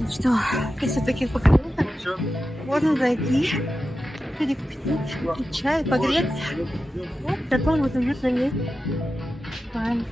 Ну что, после таких поколениях можно зайти, перекусить, попить чай, погреться. Вот в таком вот уютном месте. Правильно.